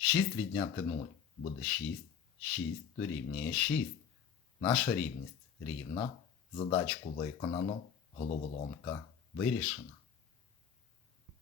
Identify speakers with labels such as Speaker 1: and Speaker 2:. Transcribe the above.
Speaker 1: 6 відняти 0 буде 6, 6 дорівнює 6. Наша рівність рівна. Задачку виконано, головоломка вирішена.